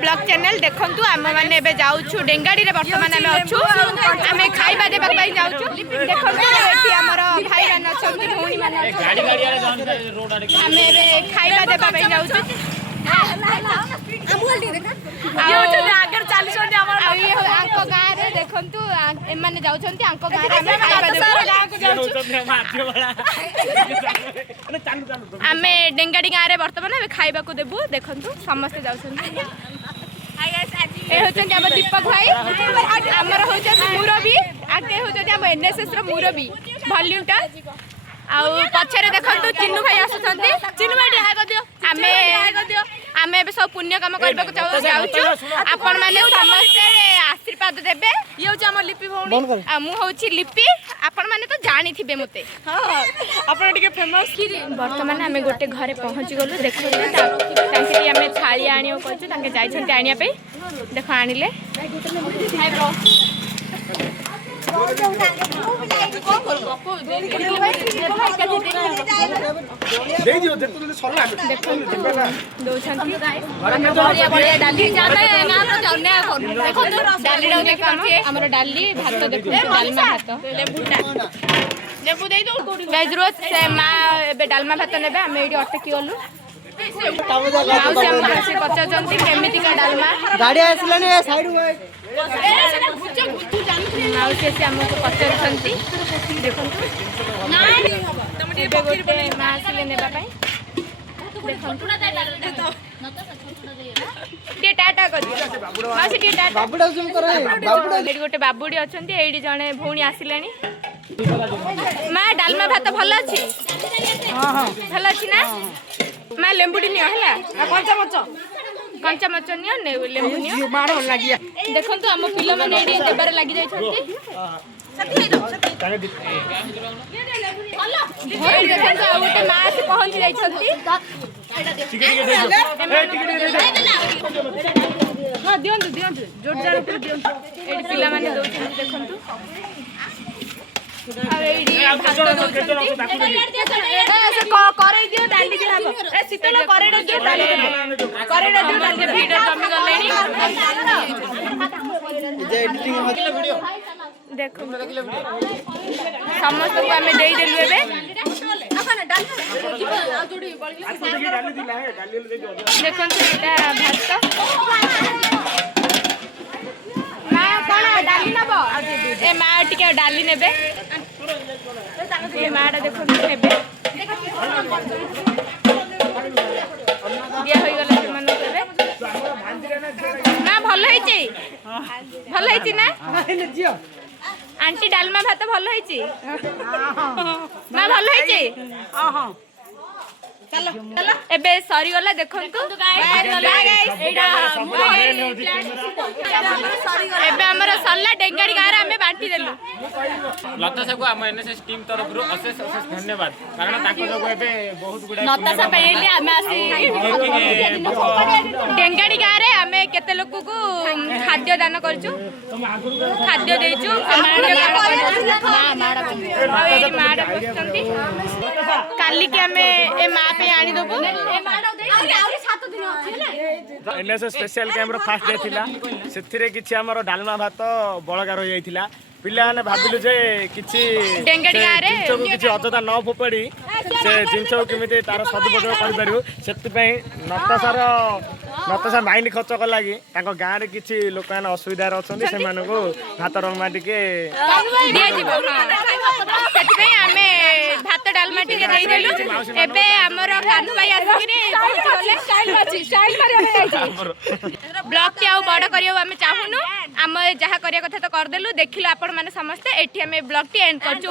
Blog channel देखंतु आम माने एबे जाउछु डेंगाड़ी रे वर्तमान आमे अछु आमे खाइबा देबा पई जाउछु देखंतु एठी हमर भाई मान अछंती भौणी मान गाड़ी गाड़ी रोड आडे आमे एबे खाइबा देबा पई जाउछु आमुलटी देखा ये होछ आगर 40 जन हमर ये आंको गां रे देखंतु ए माने जाउछंती आंको गां रे आमे खाइबा देबा आमे डेंगाड़ी गां रे वर्तमान एबे खाइबा को देबु देखंतु समस्त जाउछंती हाय गाइस आज ए होछंती हमर दीपक भाई हमर होछंती मुरबी आके होछंती हम एनएसएस रो मुरबी वॉल्यूम टा आउ पछरे देखंतु चिन्नू भाई आसुछंती चिन्नू भाई हाय कर दियो आमे एबे सब पुण्य काम करबा को जाउछु आपण माने समस्त आशीर्वाद देबे ये होछ हमर लिपि भौणी आ मु होछि लिपि आपण माने तो जानि थिबे मते हां आपण टिके फेमस की वर्तमान आमे गोटे घरे पहुंची गलु देखो तांके आमे थाली आनियो कहछु तांके जाई छंती आनिया पे देखो आनिले हाय ब्रो डाली भात देखो डालमा भात डालमा भात ने अटकी गलु केमिति का डालमा गाड़ी आसला साइड माउसी आमको पचारुंट देखो गोटे माँ आसिले नापी गोटे बाबुड़ी अच्छा ये जड़े भौणी आसिले माँ डालमा भात भल अच्छी भल अच्छी ना माँ लेंबुटी निला कंचा मच नियो लेंबू नियो देखो आम पिला मैंने देबार लगी जाइछंती गोटे माँ आसी पहुंची जाइछंती दियंतु दियंतु जोर जार ऊपर दियंतु एडी पिला माने दउछंती देखंतु आ एडी भात दउछंती ए करे दियो डाली के हाबो ए शीतल करे दियो डाली के करे दियो डाली के वीडियो कमी गलेनी जे एडिटिंग वीडियो देखो समस्त को हमें दे देलु एबे देखो एटा भात माँ कौन डाली नब ए माँ टिके डाली नेबे ए माँटा देखो नेबे दिया हो गला से मन एबे माँ भल होइछि भल होइछि ना आंटी डालमा भात भल होइछि माँ भल होइछि चलो चलो एबे सरी गला देखंतु एबे हमर सल्ला डेंगाड़ी गार हमें बांटी देलु लतासा को हम एनएसएस टीम तरफ रु अशेष अशेष धन्यवाद कारण ताको जगो एबे बहुत गुडा लतासा पहेली हम आसी डेंगाड़ी गार हमें केते लोक को खाद्य दान करछु खाद्य देछु माडा बसंती काली के हमें ए मां पे आनी दबो ए माडा दे आउरी 7 दिन अछि NSS special camp row first day थिला सेथिरे किछि हमर डालमा भात बळगार होई जाइथिला पिला ने भाबिलु जे किछि डेंगाड़ी गारे किछि अजदा न फोपड़ी से जिंस केमिति तार सदुपयोग करि परिबो सेति पई नतासा माइंड खर्च कर लगी गाँव में किसी लोक मैंने असुविधा अच्छा से भात डालमा टे भात डालमा टे एबे हमर कान्हू भाई ब्लॉग टी आउ बड़ करियो आमे चाहुनु आम जहा करिया कथा तो कर देलु देखिलो आपण माने समस्त एठी हमें ब्लॉग टी एंड करछु।